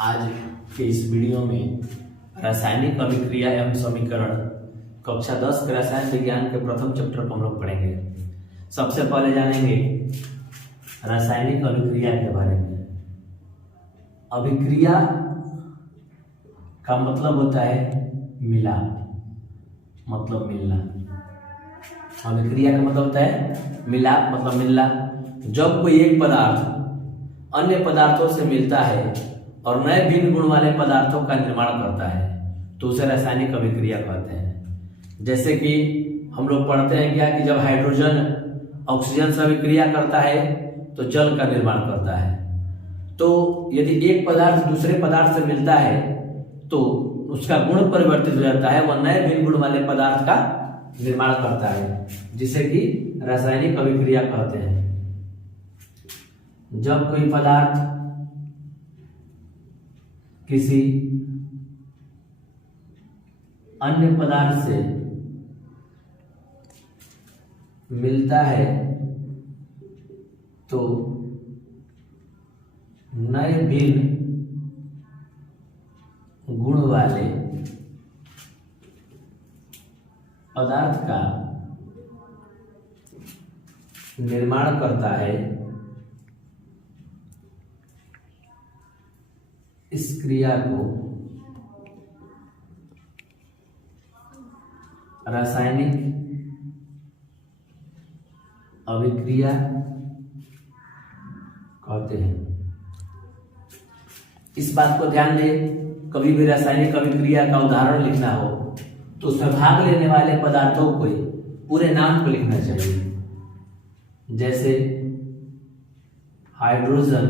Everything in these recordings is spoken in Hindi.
आज के इस वीडियो में रासायनिक अभिक्रिया एवं समीकरण कक्षा 10 के रसायन विज्ञान के प्रथम चैप्टर को हम लोग पढ़ेंगे। सबसे पहले जानेंगे रासायनिक अभिक्रिया के बारे में। अभिक्रिया का मतलब होता है मिलाप, मतलब मिलना। अभिक्रिया का मतलब होता है मिलाप, मतलब मिलना। जब कोई एक पदार्थ अन्य पदार्थों से मिलता है और नए भिन्न गुण वाले पदार्थों का निर्माण करता है तो उसे रासायनिक अभिक्रिया कहते हैं। जैसे कि हम लोग पढ़ते हैं क्या कि जब हाइड्रोजन ऑक्सीजन से अभिक्रिया करता है तो जल का निर्माण करता है। तो यदि एक पदार्थ दूसरे पदार्थ से मिलता है तो उसका गुण परिवर्तित हो जाता है, वह नए भिन्न गुण वाले पदार्थ का निर्माण करता है, जिसे कि रासायनिक अभिक्रिया कहते हैं। जब कोई पदार्थ किसी अन्य पदार्थ से मिलता है तो नए भिन्न गुण वाले पदार्थ का निर्माण करता है। इस क्रिया को रासायनिक अभिक्रिया कहते हैं। इस बात को ध्यान दें, कभी भी रासायनिक अभिक्रिया का उदाहरण लिखना हो तो उसमें भाग लेने वाले पदार्थों को पूरे नाम को लिखना चाहिए। जैसे hydrogen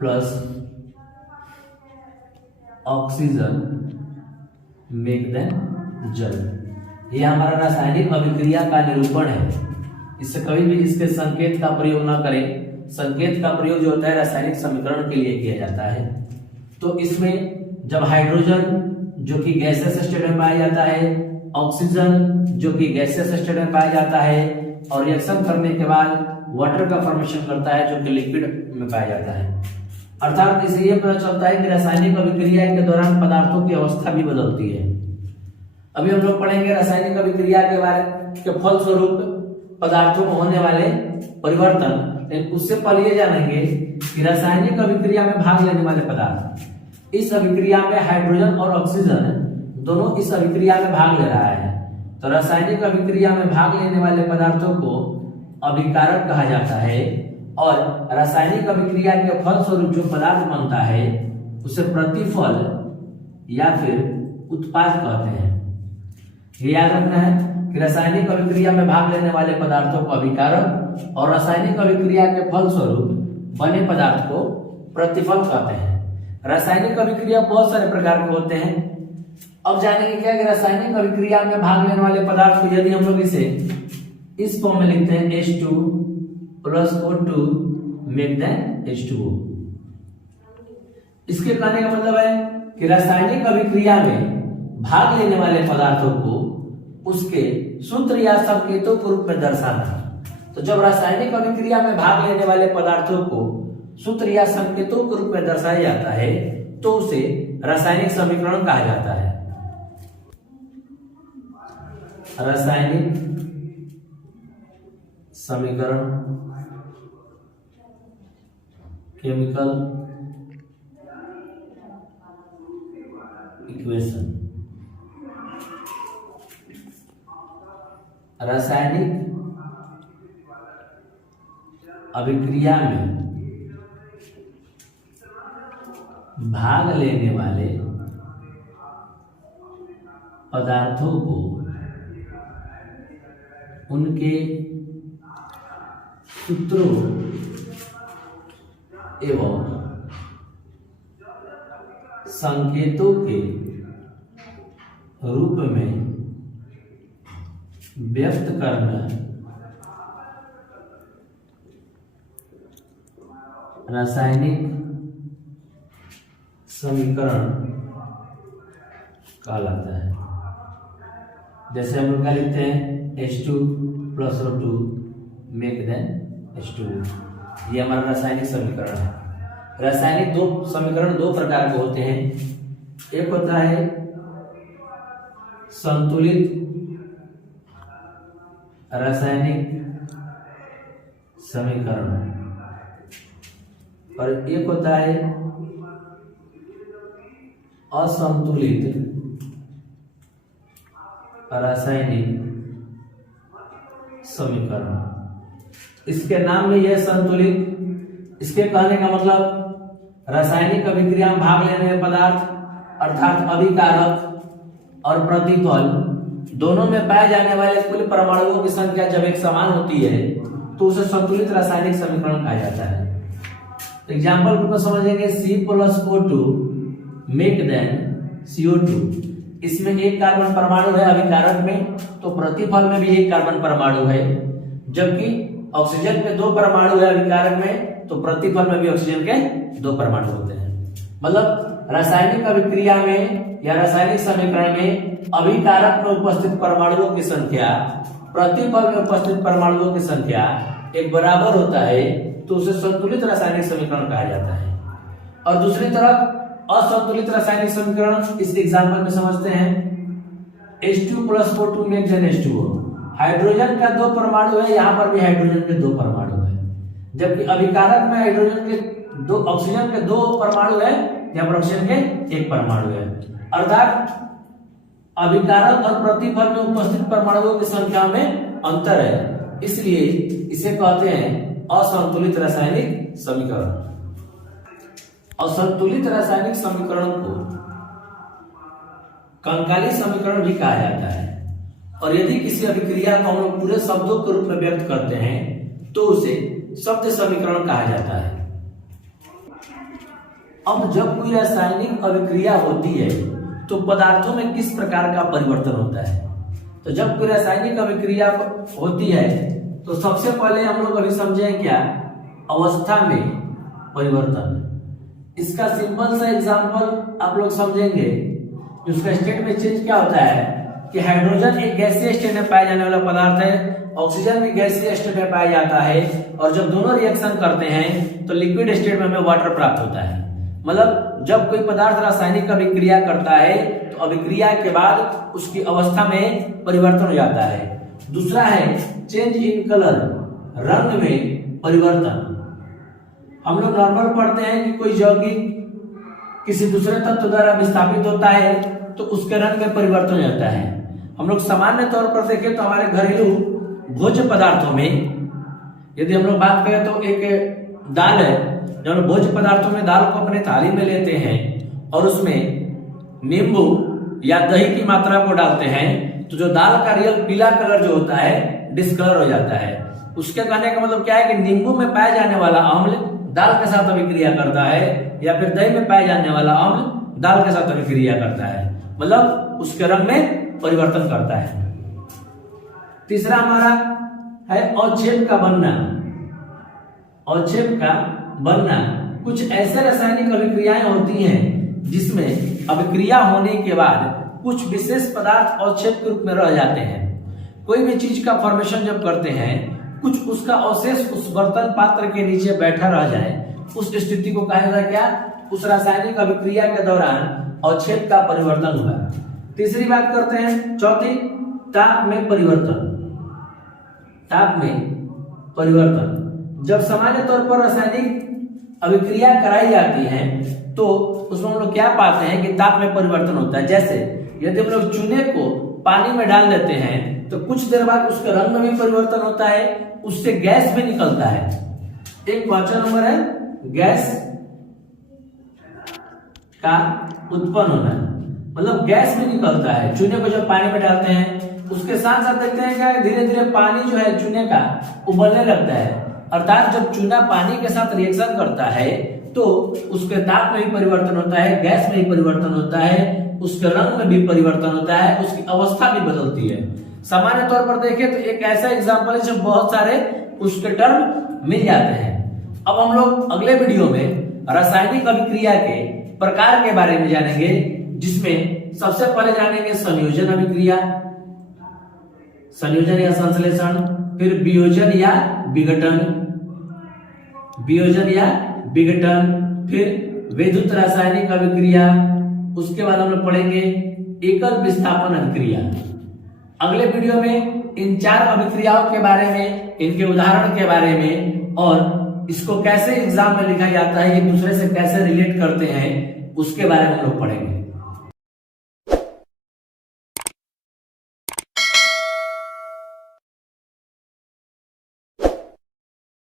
plus oxygen make then जल। यह हमारा रासायनिक अभिक्रिया का निरूपण है। इससे कभी भी इसके संकेत का प्रयोग ना करें। संकेत का प्रयोग जो होता है रासायनिक समीकरण के लिए किया जाता है। तो इसमें जब हाइड्रोजन जो कि गैसियस स्टेट में पाया जाता है, ऑक्सीजन जो कि गैसियस स्टेट में पाया जाता है और रिएक्शन करने के बाद वाटर का फॉर्मेशन करता है जो कि लिक्विड में पाया जाता है। अर्थात इससे यह पता चलता है कि रासायनिक अभिक्रिया के दौरान पदार्थों की अवस्था भी बदलती है। अभी हम लोग पढ़ेंगे रासायनिक अभिक्रिया के बारे के फलस्वरूप पदार्थों में होने वाले परिवर्तन। लेकिन उससे पहले ये जानेंगे कि रासायनिक अभिक्रिया में भाग लेने वाले पदार्थ, इस अभिक्रिया में हाइड्रोजन और ऑक्सीजन दोनों इस अभिक्रिया में भाग ले रहा है। तो रासायनिक अभिक्रिया में भाग लेने वाले पदार्थों को अभिकारक कहा जाता है और रासायनिक अभिक्रिया के फलस्वरूप जो पदार्थ बनता है उसे प्रतिफल या फिर उत्पाद कहते हैं। ये याद रखना है कि रासायनिक अभिक्रिया में भाग लेने वाले पदार्थों को अभिकारक और रासायनिक अभिक्रिया के फलस्वरूप बने पदार्थ को प्रतिफल कहते हैं। रासायनिक अभिक्रिया बहुत सारे प्रकार के होते हैं। अब जानेंगे क्या कि रासायनिक अभिक्रिया में भाग लेने वाले पदार्थ को यदि हम लोग इसे इस फॉर्म में लिखते हैं H2 plus O2 make then H2O। इसके कहने का मतलब है कि रासायनिक अभिक्रिया में भाग लेने वाले पदार्थों को उसके सूत्र या संकेतों के रूप में दर्शाना। तो जब रासायनिक अभिक्रिया में भाग लेने वाले पदार्थों को सूत्र या संकेतों के रूप में दर्शाया जाता है तो उसे रासायनिक समीकरण कहा जाता है। रासायनिक समीकरण, केमिकल इक्वेशन। रासायनिक अभिक्रिया में भाग लेने वाले पदार्थों को उनके सूत्रों एवं संकेतों के रूप में व्यक्त करना रासायनिक समीकरण कहलाता है। जैसे हम लोग क्या लिखते हैं H2 plus O2 make then H2O। ये हमारा रासायनिक समीकरण है। रासायनिक दो समीकरण दो प्रकार के होते हैं। एक होता है संतुलित रासायनिक समीकरण और एक होता है असंतुलित रासायनिक समीकरण। इसके नाम में यह संतुलित, इसके कहने का मतलब रासायनिक अभिक्रिया में भाग लेने वाले पदार्थ अर्थात अभिकारक और प्रतिफल दोनों में पाए जाने वाले कुल परमाणुओं की संख्या जब एक समान होती है तो उसे संतुलित रासायनिक समीकरण कहा जाता है। एग्जाम्पल को समझेंगे C+O2 मेक देन CO2। इसमें एक कार्बन परमाणु है अभिकारक में, तो प्रतिफल में भी एक कार्बन परमाणु है, जबकि ऑक्सीजन के दो परमाणु है अभिकारक में, तो प्रतिफल में भी ऑक्सीजन के दो परमाणु होते हैं। मतलब रासायनिक अभिक्रिया में या रासायनिक समीकरण में अभिकारक में उपस्थित परमाणुओं की संख्या प्रतिफल में उपस्थित परमाणुओं की संख्या एक बराबर होता है, तो उसे संतुलित रासायनिक समीकरण कहा जाता है। और दूसरी तरफ असंतुलित रासायनिक समीकरण इस एग्जांपल में समझते हैं। H2+O2 make then H2O। Hydrogen का दो परमाणु है, यहाँ पर भी हाइड्रोजन के दो परमाणु है, जबकि अभिकारक में हाइड्रोजन के दो, ऑक्सीजन के दो परमाणु है, यहाँ पर ऑक्सीजन के एक परमाणु है। अर्थात अभिकारक और प्रतिफल में उपस्थित परमाणुओं की संख्या में अंतर है, इसलिए इसे कहते हैं असंतुलित रासायनिक समीकरण। असंतुलित रासायनिक समीकरण को कंकाली समीकरण भी कहा जाता है। और यदि किसी अभिक्रिया को हम लोग पूरे शब्दों के रूप में व्यक्त करते हैं तो उसे शब्द समीकरण कहा जाता है। अब जब कोई रासायनिक अभिक्रिया होती है तो पदार्थों में किस प्रकार का परिवर्तन होता है? तो जब कोई रासायनिक अभिक्रिया होती है तो सबसे पहले हम लोग अभी समझें क्या, अवस्था में परिवर्तन। इसका सिंपल सा एग्जांपल आप लोग समझेंगे। उसका स्टेट में चेंज क्या होता है कि हाइड्रोजन एक गैसीय स्टेट में पाया जाने वाला पदार्थ है, ऑक्सीजन भी गैसीय स्टेट में पाया जाता है, और जब दोनों रिएक्शन करते हैं तो लिक्विड स्टेट में हमें वाटर प्राप्त होता है। मतलब जब कोई पदार्थ रासायनिक अभिक्रिया करता है तो अभिक्रिया के बाद उसकी अवस्था में परिवर्तन हो जाता है। दूसरा है चेंज इन कलर, रंग में परिवर्तन। हम लोग नॉर्मल पढ़ते हैं कि कोई यौगिक किसी दूसरे तत्व द्वारा विस्थापित होता है तो उसके रंग में परिवर्तन हो जाता है। हम लोग सामान्य तौर पर देखें तो हमारे घरेलू भोज्य पदार्थों में यदि हम लोग बात करें तो एक दाल है, जब हम भोज्य पदार्थों में दाल को अपने थाली में लेते हैं और उसमें नींबू या दही की मात्रा को डालते हैं तो जो दाल का रियल पीला कलर जो होता है डिस्कलर हो जाता है। उसके कहने का मतलब क्या है कि नींबू में पाया जाने वाला अम्ल दाल के साथ अभिक्रिया करता है, या फिर दही में पाया जाने वाला अम्ल दाल के साथ अभिक्रिया करता है, मतलब उसके रंग में परिवर्तन करता है। तीसरा हमारा है अवक्षेप का बनना। अवक्षेप का बनना कुछ ऐसे रासायनिक अभिक्रियाएं होती हैं जिसमें अभिक्रिया होने के बाद कुछ विशेष पदार्थ अवक्षेप के रूप में रह जाते हैं। कोई भी चीज का फॉर्मेशन जब करते हैं कुछ उसका अवशेष उस बर्तन पात्र के नीचे बैठा रह जाए, उस स्थिति को कहा जाता है क्या, उस रासायनिक अभिक्रिया के दौरान अवक्षेप का परिवर्तन हुआ। तीसरी बात करते हैं, चौथी ताप में परिवर्तन। ताप में परिवर्तन जब सामान्य तौर पर रासायनिक अभिक्रिया कराई जाती है तो उसमें हम लोग क्या पाते हैं कि ताप में परिवर्तन होता है। जैसे यदि हम लोग चूने को पानी में डाल देते हैं तो कुछ देर बाद उसके रंग में भी परिवर्तन होता है, उससे गैस भी निकलता है। एक क्वेश्चन नंबर है गैस का उत्पन्न होना, मतलब गैस भी निकलता है चूने को जब पानी में डालते हैं। उसके साथ साथ देखते हैं क्या धीरे धीरे पानी जो है चूने का उबलने लगता है, अर्थात जब चूना पानी के साथ रिएक्शन करता है तो उसके ताप में भी परिवर्तन होता है, गैस में भी परिवर्तन होता है, उसके रंग में भी परिवर्तन होता है, उसकी अवस्था भी बदलती है। सामान्य तौर पर देखें तो एक ऐसा एग्जांपल है जब बहुत सारे उसके टर्म मिल जाते हैं। अब हम लोग अगले वीडियो में रासायनिक अभिक्रिया के प्रकार के बारे में जानेंगे, जिसमें सबसे पहले जानेंगे संयोजन अभिक्रिया, संयोजन या संश्लेषण, फिर वियोजन या विघटन, वियोजन या विघटन, फिर वैद्युत रासायनिक अभिक्रिया, उसके बाद हम लोग पढ़ेंगे एकल विस्थापन अभिक्रिया। अगले वीडियो में इन 4 अभिक्रियाओं के बारे में, इनके उदाहरण के बारे में और इसको कैसे एग्जाम में लिखा जाता है, एक दूसरे से कैसे रिलेट करते हैं, उसके बारे में हम लोग पढ़ेंगे।